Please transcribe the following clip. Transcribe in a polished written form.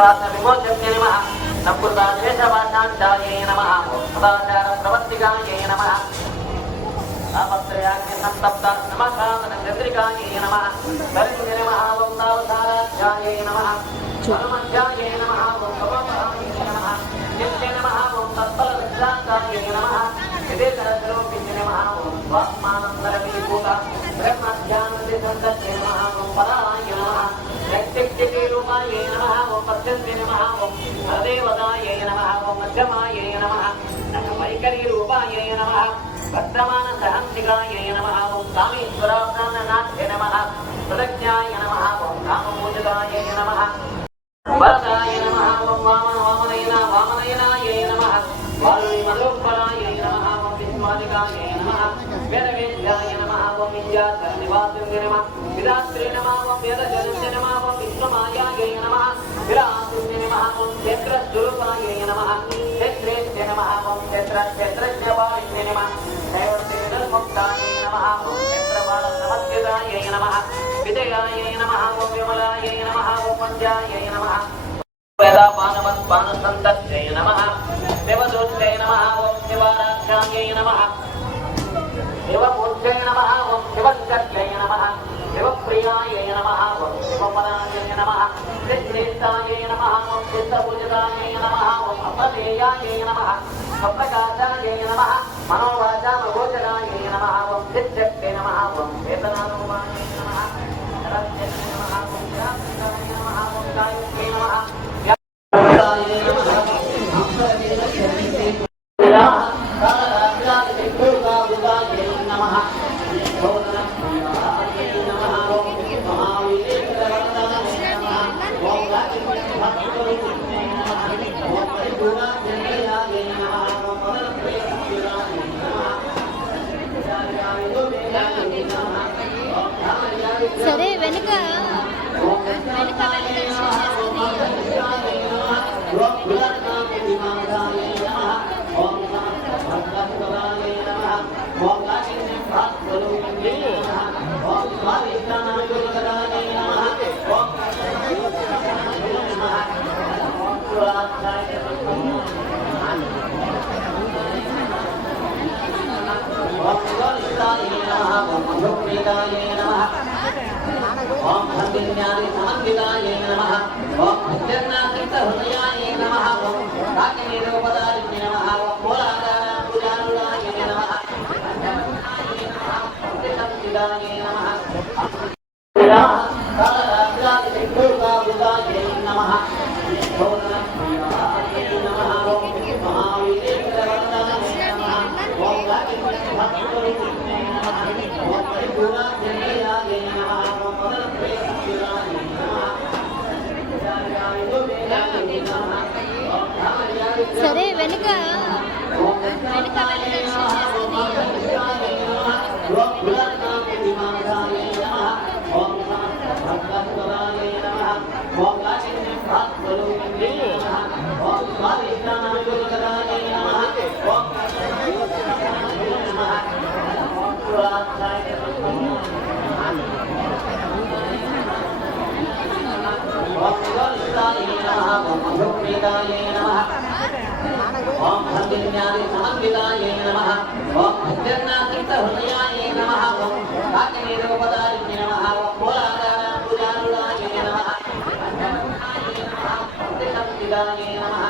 विमोचन्ये नमः नपुर्दाशेषवाचाञ्चायै नमः सदाचारप्रवर्तिकायै नमः तापत्रयाग्नि संतप्त नमकामनचन्द्रिकायै नमः धरण्ये नमः वंदावताराध्यायै नमः परमध्यायै नमः वंदवपरायै नमः नित्ये नमः तत्फलविश्रान्तायै नमः विदेशरद्रोपिन्ये नमः स्वात्मानन्दरवीभूत ब्रह्मध्यानदिसन्तत्ये नमः पराय नमः व्यक्तिरूपायै नमः पश्यन्ते नमः हरदेवतायै नमः मध्यमायै नमः वैखरीरूपायै नमः वर्तमानसहंसिकायै नमः कामेश्वराप्राणनाथ्ये नमः प्रदज्ञाय नमः कामपूजितायै नमः वरदाय नमः वामनयनायै नमः वाल्मीमधुपरायै नमः विश्वादिकायै नमः वेदवेद्याय नमः विद्याधरनिवासिने नमः विरात्रे नमः वेदजनस्य नमः विश्वमायायै नमः विरात्रे नमः क्षेत्रस्वरूपायै नमः क्षेत्रेभ्य नमः क्षेत्रज्ञपालिने नमः दैवतेर्मुक्तायै नमः क्षेत्रपालसमस्कृतायै नमः विजयायै नमः विमलायै नमः पद्यायै नमः वेदापानवत्पानसन्तत्यै नमः देवदूत्यै नमः शिवाराध्यायै नमः शिवपूज्यै नमः शिवङ्कर्यै नमः शिवप्रियायै नमः शिवपरायै नमः कृष्णेशायै नमः चित्तपूजितायै नमः अप्रमेयायै नमः अप्रकाशायै नमः मनोवाचामगोचरायै नमः चित्तक्ते नमः वेदनारूपायै नमः रत्यै नमः व्याप्तायै नमः कायक्ते नमः व्याप्तायै नमः సరే వెనుక వెనుక ओम हंदिन्यादि समन्वितायै नमः ओम भजन्नासितहृदयायै नमः ओम काकिनीरोपदारिणे नमः ओम मूलाधारापूजानुदायै नमः अन्तसंसिदायै नमः कालरात्रादिभूताभूतायै नमः ओम नमः ओम महावीरेन्द्रवन्दनायै नमः ओम काकिनीरोपदारिणे नमः ओम परिपूर्णाज्ञेयायै नमः సరే వెనుక వెనుక ओम हंदिन्यादि समन्वितायै नमः ओम भजन्नासितहृदयायै नमः ओम काकिनीरोपदारिणे नमः ओम मूलाधारापूजानुदायै नमः अन्तसंसिदायै नमः